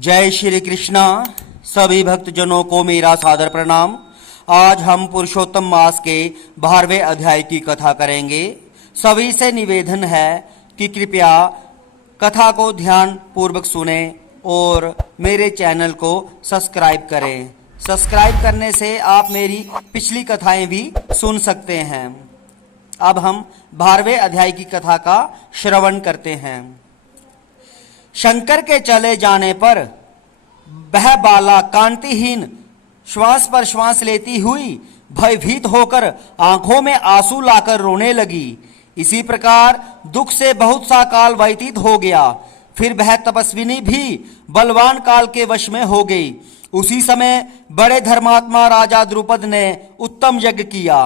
जय श्री कृष्णा। सभी भक्तजनों को मेरा सादर प्रणाम। आज हम पुरुषोत्तम मास के 12वें अध्याय की कथा करेंगे। सभी से निवेदन है कि कृपया कथा को ध्यान पूर्वक सुने और मेरे चैनल को सब्सक्राइब करें। सब्सक्राइब करने से आप मेरी पिछली कथाएं भी सुन सकते हैं। अब हम 12वें अध्याय की कथा का श्रवण करते हैं। शंकर के चले जाने पर वह बाला कांतिहीन श्वास पर श्वास लेती हुई भयभीत होकर आंखों में आंसू लाकर रोने लगी। इसी प्रकार दुख से बहुत सा काल व्यतीत हो गया। फिर वह तपस्विनी भी बलवान काल के वश में हो गई। उसी समय बड़े धर्मात्मा राजा द्रुपद ने उत्तम यज्ञ किया।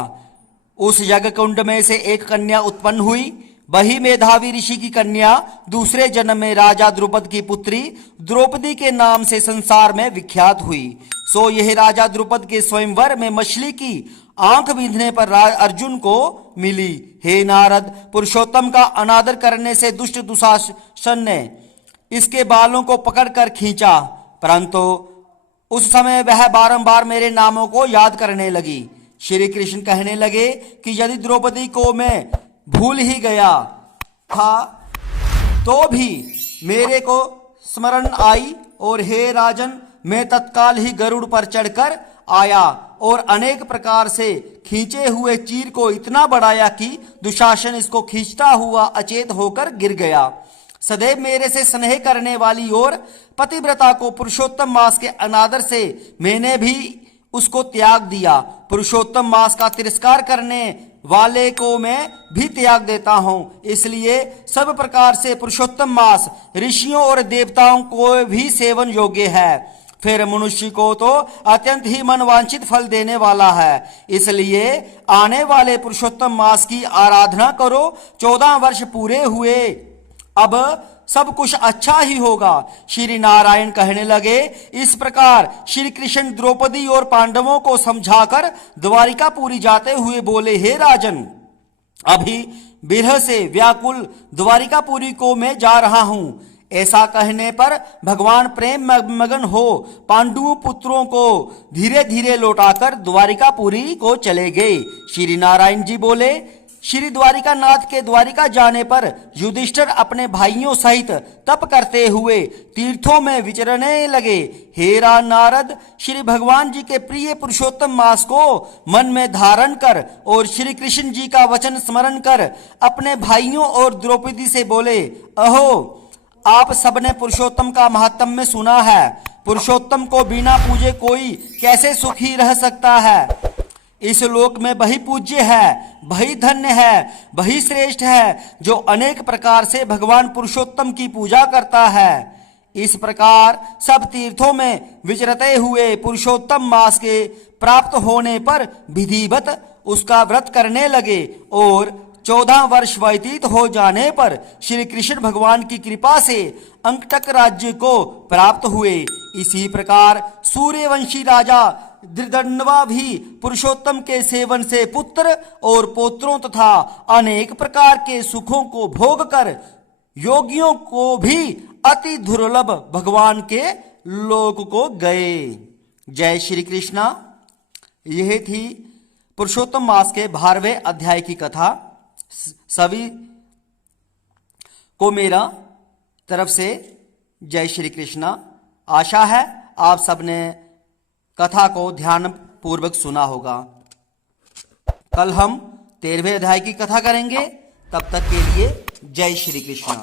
उस यज्ञ कुंड में से एक कन्या उत्पन्न हुई। वही मेधावी ऋषि की कन्या दूसरे जन्म में राजा द्रुपद की पुत्री द्रौपदी के नाम से संसार में विख्यात हुई। सो यह राजा द्रुपद के स्वयंवर में मछली की आंख बींधने पर अर्जुन को मिली। हे नारद, पुरुषोत्तम का अनादर करने से दुष्ट दुशासन ने इसके बालों को पकड़कर खींचा, परंतु उस समय वह बारंबार मेरे नामों को याद करने लगी। श्री कृष्ण कहने लगे कि यदि द्रौपदी को मैं भूल ही गया था तो भी मेरे को स्मरण आई, और हे राजन, मैं तत्काल ही गरुड़ पर चढ़कर आया और अनेक प्रकार से खींचे हुए चीर को इतना बढ़ाया कि दुशासन इसको खींचता हुआ अचेत होकर गिर गया। सदैव मेरे से स्नेह करने वाली और पतिव्रता को पुरुषोत्तम मास के अनादर से मैंने भी उसको त्याग दिया। पुरुषोत्तम मास का तिरस्कार करने वाले को मैं भी त्याग देता हूं। इसलिए सब प्रकार से पुरुषोत्तम मास ऋषियों और देवताओं को भी सेवन योग्य है। फिर मनुष्य को तो अत्यंत ही मनवांछित फल देने वाला है। इसलिए आने वाले पुरुषोत्तम मास की आराधना करो। 14 वर्ष पूरे हुए, अब सब कुछ अच्छा ही होगा। श्री नारायण कहने लगे। इस प्रकार श्री कृष्ण द्रौपदी और पांडवों को समझाकर द्वारिकापुरी जाते हुए बोले, हे राजन, अभी विरह से व्याकुल द्वारिकापुरी को मैं जा रहा हूं। ऐसा कहने पर भगवान प्रेम मगन हो पांडु पुत्रों को धीरे धीरे लौटाकर द्वारिकापुरी को चले गए। श्री नारायण जी बोले, श्री द्वारिका नाथ के द्वारिका जाने पर युधिष्ठिर अपने भाइयों सहित तप करते हुए तीर्थों में विचरने लगे। हे नारद, श्री भगवान जी के प्रिय पुरुषोत्तम मास को मन में धारण कर और श्री कृष्ण जी का वचन स्मरण कर अपने भाइयों और द्रौपदी से बोले, अहो, आप सबने पुरुषोत्तम का महात्म्य सुना है। पुरुषोत्तम को बिना पूजे कोई कैसे सुखी रह सकता है। इस लोक में वही पूज्य है, वही धन्य है, वही श्रेष्ठ है जो अनेक प्रकार से भगवान पुरुषोत्तम की पूजा करता है। इस प्रकार सब तीर्थों में विचरते हुए पुरुषोत्तम मास के प्राप्त होने पर विधिवत उसका व्रत करने लगे और 14 वर्ष व्यतीत हो जाने पर श्री कृष्ण भगवान की कृपा से अंकटक राज्य को प्राप्त हुए। इसी प्रकार सूर्यवंशी राजा दृदंडवा भी पुरुषोत्तम के सेवन से पुत्र और पौत्रों तथा अनेक प्रकार के सुखों को भोग कर योगियों को भी अति दुर्लभ भगवान के लोक को गए। जय श्री कृष्णा। यह थी पुरुषोत्तम मास के 12वें अध्याय की कथा। सभी को मेरा तरफ से जय श्री कृष्णा। आशा है आप सबने कथा को ध्यान पूर्वक सुना होगा। कल हम 13वें अध्याय की कथा करेंगे। तब तक के लिए जय श्री कृष्णा।